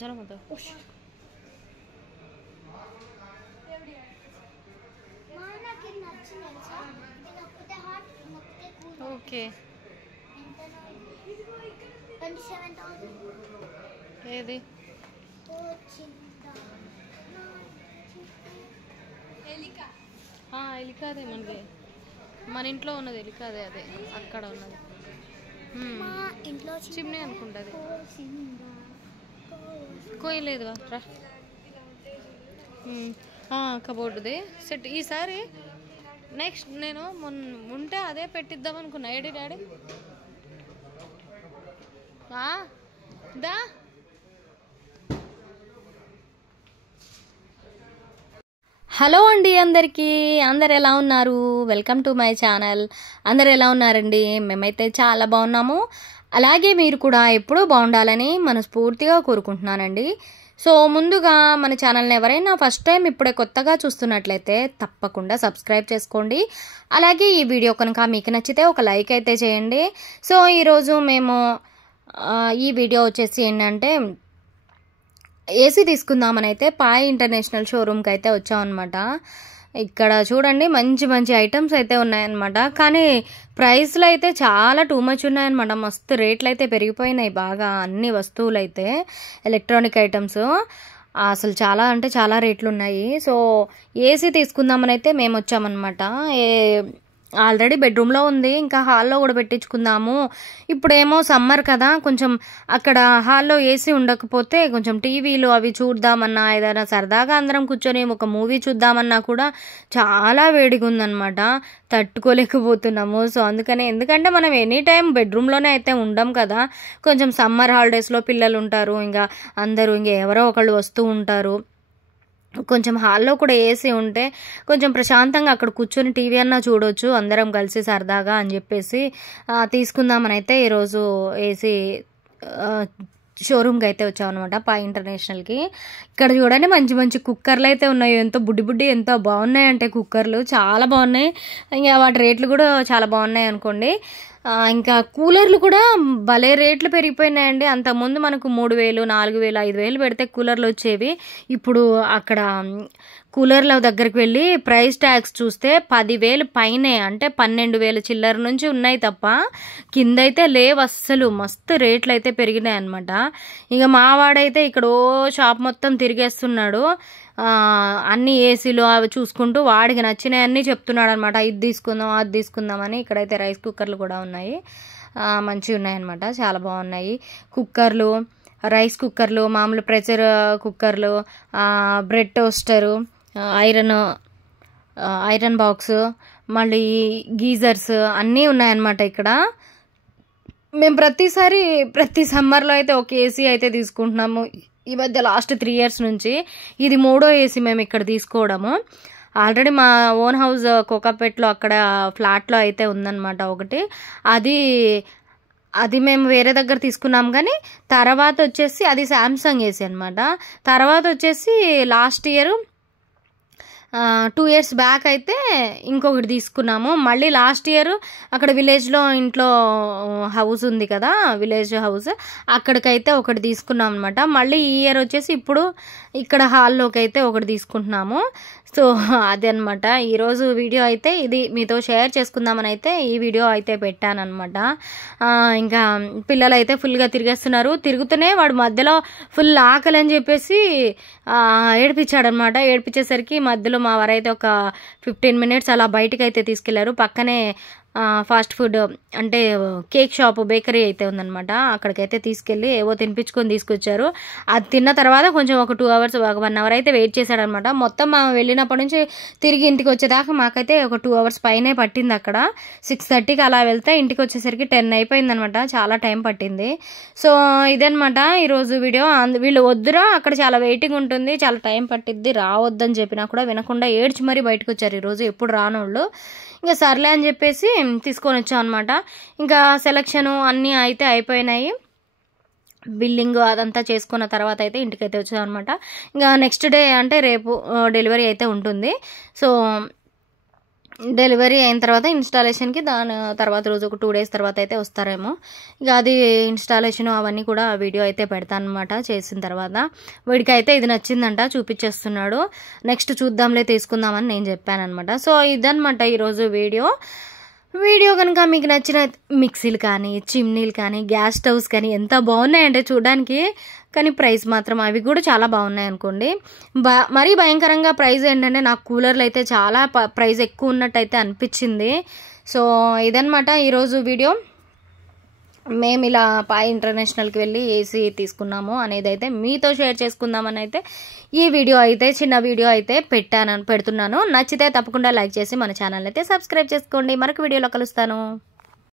జర మతో ఓకే ఏది ఎలిక అదే మనకి మన ఇంట్లో ఉన్నది ఎలిక అదే అదే అక్కడ ఉన్నది చిమ్నీ అనుకుంటుంది కోయలేదు రా కబోర్డుది సెట్ ఈసారి నెక్స్ట్ నేను ఉంటే అదే పెట్టిద్దాం అనుకున్నా ఏడి డాడీ దా హలో అండి అందరు ఎలా ఉన్నారు? Welcome to my channel. అందరు ఎలా ఉన్నారండి? మేమైతే చాలా బాగున్నాము. అలాగే మీరు కూడా ఎప్పుడూ బాగుండాలని మనస్ఫూర్తిగా కోరుకుంటున్నానండి. సో ముందుగా మన ఛానల్ని ఎవరైనా ఫస్ట్ టైం ఇప్పుడే కొత్తగా చూస్తున్నట్లయితే తప్పకుండా సబ్స్క్రైబ్ చేసుకోండి. అలాగే ఈ వీడియో కనుక మీకు నచ్చితే ఒక లైక్ అయితే చేయండి. సో ఈరోజు మేము ఈ వీడియో వచ్చేసి ఏంటంటే ఏసీ తీసుకుందామని అయితే పాయ్ ఇంటర్నేషనల్ షోరూమ్కి అయితే వచ్చామన్నమాట. ఇక్కడ చూడండి మంచి మంచి ఐటమ్స్ అయితే ఉన్నాయన్నమాట. కానీ ప్రైస్లు అయితే చాలా టూ మచ్ ఉన్నాయన్నమాట. మస్తు రేట్లు అయితే పెరిగిపోయినాయి బాగా. అన్ని వస్తువులు అయితే ఎలక్ట్రానిక్ ఐటమ్స్ అసలు చాలా అంటే చాలా రేట్లు ఉన్నాయి. సో ఏసీ తీసుకుందామని అయితే మేము వచ్చామన్నమాట. ఆల్రెడీ బెడ్రూమ్లో ఉంది, ఇంకా హాల్లో కూడా పెట్టించుకుందాము. ఇప్పుడేమో సమ్మర్ కదా, కొంచెం అక్కడ హాల్లో ఏసీ ఉండకపోతే కొంచెం టీవీలు అవి చూద్దామన్నా, ఏదైనా సరదాగా అందరం కూర్చొని ఒక మూవీ చూద్దామన్నా కూడా చాలా వేడిగా ఉందన్నమాట. తట్టుకోలేకపోతున్నాము. సో అందుకనే, ఎందుకంటే మనం ఎనీ టైం బెడ్రూమ్లోనే అయితే ఉండం కదా. కొంచెం సమ్మర్ హాలిడేస్లో పిల్లలు ఉంటారు, ఇంకా అందరూ ఇంకా ఎవరో ఒకళ్ళు వస్తూ ఉంటారు. కొంచెం హాల్లో కూడా ఏసీ ఉంటే కొంచెం ప్రశాంతంగా అక్కడ కూర్చొని టీవీ అన్నా చూడొచ్చు అందరం కలిసి సరదాగా అని చెప్పేసి తీసుకుందామని అయితే ఈరోజు ఏసీ షోరూమ్కి అయితే వచ్చామన్నమాట, పాయ్ ఇంటర్నేషనల్కి. ఇక్కడ చూడండి మంచి మంచి కుక్కర్లు అయితే ఉన్నాయి. ఎంతో బుడ్డి ఎంతో బాగున్నాయి అంటే కుక్కర్లు చాలా బాగున్నాయి. ఇంకా వాటి రేట్లు కూడా చాలా బాగున్నాయి అనుకోండి. ఇంకా కూలర్లు కూడా భలే రేట్లు పెరిగిపోయినాయండి. అంతకుముందు మనకు 3,000, 4,000, 5,000 పెడితే కూలర్లు వచ్చేవి. ఇప్పుడు అక్కడ కూలర్ల దగ్గరికి వెళ్ళి ప్రైస్ ట్యాగ్స్ చూస్తే 10,000 పైనే, అంటే 12,000 చిల్లర నుంచి ఉన్నాయి తప్ప కిందైతే లేవు అస్సలు. మస్తు రేట్లు అయితే పెరిగినాయి అనమాట. ఇక మావాడైతే ఇక్కడ షాప్ మొత్తం తిరిగేస్తున్నాడు. అన్ని ఏసీలు అవి చూసుకుంటూ వాడికి నచ్చినవన్నీ చెప్తున్నాడు అనమాట. ఇది తీసుకుందాం అది తీసుకుందామని. ఇక్కడైతే రైస్ కుక్కర్లు కూడా ఉన్నాయి, మంచిగా ఉన్నాయన్నమాట, చాలా బాగున్నాయి. కుక్కర్లు, రైస్ కుక్కర్లు, మామూలు ప్రెషర్ కుక్కర్లు, బ్రెడ్ టోస్టరు, ఐరన్ బాక్స్, మళ్ళీ గీజర్స్ అన్నీ ఉన్నాయన్నమాట ఇక్కడ. మేము ప్రతి సమ్మర్లో అయితే ఒక ఏసీ అయితే తీసుకుంటున్నాము. ఈ మధ్య లాస్ట్ 3 years నుంచి ఇది 3వ ఏసీ మేము ఇక్కడ తీసుకోవడము. ఆల్రెడీ మా ఓన్ హౌస్ కోకాపేట్లో అక్కడ ఫ్లాట్లో అయితే ఉందన్నమాట ఒకటి. అది మేము వేరే దగ్గర తీసుకున్నాం. కానీ తర్వాత వచ్చేసి అది శాంసంగ్ ఏసీ అనమాట. తర్వాత వచ్చేసి లాస్ట్ ఇయర్ 2 years బ్యాక్ అయితే ఇంకొకటి తీసుకున్నాము. మళ్ళీ లాస్ట్ ఇయర్ అక్కడ విలేజ్లో ఇంట్లో హౌస్ ఉంది కదా, విలేజ్ హౌస్, అక్కడికైతే ఒకటి తీసుకున్నాం అనమాట. మళ్ళీ ఈ ఇయర్ వచ్చేసి ఇప్పుడు ఇక్కడ హాల్లోకి అయితే ఒకటి తీసుకుంటున్నాము. సో అదే అనమాట ఈరోజు వీడియో అయితే. ఇది మీతో షేర్ చేసుకుందామని అయితే ఈ వీడియో అయితే పెట్టానమాట. ఇంకా పిల్లలు అయితే ఫుల్గా తిరిగేస్తున్నారు. తిరుగుతూనే వాడు మధ్యలో ఫుల్ ఆకలి అని చెప్పేసి ఏడిపించాడనమాట. ఏడిపించేసరికి మధ్యలో మా వారైతే ఒక 15 minutes అలా బయటకు అయితే తీసుకెళ్లారు. పక్కనే ఫాస్ట్ ఫుడ్ అంటే కేక్ షాపు, బేకరీ అయితే ఉందన్నమాట. అక్కడికైతే తీసుకెళ్ళి ఏవో తినిపించుకొని తీసుకొచ్చారు. అది తిన్న తర్వాత కొంచెం ఒక 2 hours, 1 hour అయితే వెయిట్ చేశాడనమాట. మొత్తం మేము వెళ్ళినప్పటి నుంచి తిరిగి ఇంటికి వచ్చేదాకా మాకైతే ఒక 2 hours పైనే పట్టింది. అక్కడ 6:30కి అలా వెళ్తే ఇంటికి వచ్చేసరికి 10 అయిపోయిందనమాట. చాలా టైం పట్టింది. సో ఇదనమాట ఈరోజు వీడియో. వీళ్ళు వద్దురా, అక్కడ చాలా వెయిటింగ్ ఉంటుంది, చాలా టైం పట్టిద్ది, రావద్దని చెప్పినా కూడా వినకుండా ఏడ్చి మరీ బయటకు వచ్చారు ఈరోజు. ఎప్పుడు రానోళ్ళు ఇంకా సర్లే అని చెప్పేసి తీసుకొని వచ్చాం అనమాట. ఇంకా సెలక్షను అన్నీ అయితే అయిపోయినాయి. బిల్లింగ్ అదంతా చేసుకున్న తర్వాత అయితే ఇంటికైతే వచ్చాం అనమాట. ఇంకా నెక్స్ట్ డే అంటే రేపు డెలివరీ అయితే ఉంటుంది. సో డెలివరీ అయిన తర్వాత ఇన్స్టాలేషన్కి దాని తర్వాత రోజు ఒక 2 డేస్ తర్వాత అయితే వస్తారేమో. ఇక అది ఇన్స్టాలేషన్ అవన్నీ కూడా వీడియో అయితే పెడతాను అనమాట చేసిన తర్వాత. వీడికైతే ఇది నచ్చిందంట, చూపించేస్తున్నాడు. నెక్స్ట్ చూద్దాంలే తీసుకుందామని నేను చెప్పాను అనమాట. సో ఇదనమాట ఈరోజు వీడియో కనుక మీకు నచ్చిన మిక్సీలు కానీ, చిమ్నీలు కానీ, గ్యాస్ స్టవ్స్ కానీ ఎంత బాగున్నాయంటే చూడడానికి, కానీ ప్రైస్ మాత్రం అవి కూడా చాలా బాగున్నాయి అనుకోండి. మరీ భయంకరంగా ప్రైస్ ఏంటంటే నాకు కూలర్లు అయితే చాలా ప్రైస్ ఎక్కువ ఉన్నట్టయితే అనిపించింది. సో ఇదనమాట ఈరోజు వీడియో. మేము ఇలా పాయ్ ఇంటర్నేషనల్కి వెళ్ళి ఏసీ తీసుకున్నాము అనేది అయితే మీతో షేర్ చేసుకుందామని అయితే ఈ వీడియో అయితే చిన్న వీడియో అయితే పెడుతున్నాను. నచ్చితే తప్పకుండా లైక్ చేసి మన ఛానల్ అయితే సబ్స్క్రైబ్ చేసుకోండి. మరొక వీడియోలో కలుస్తాను.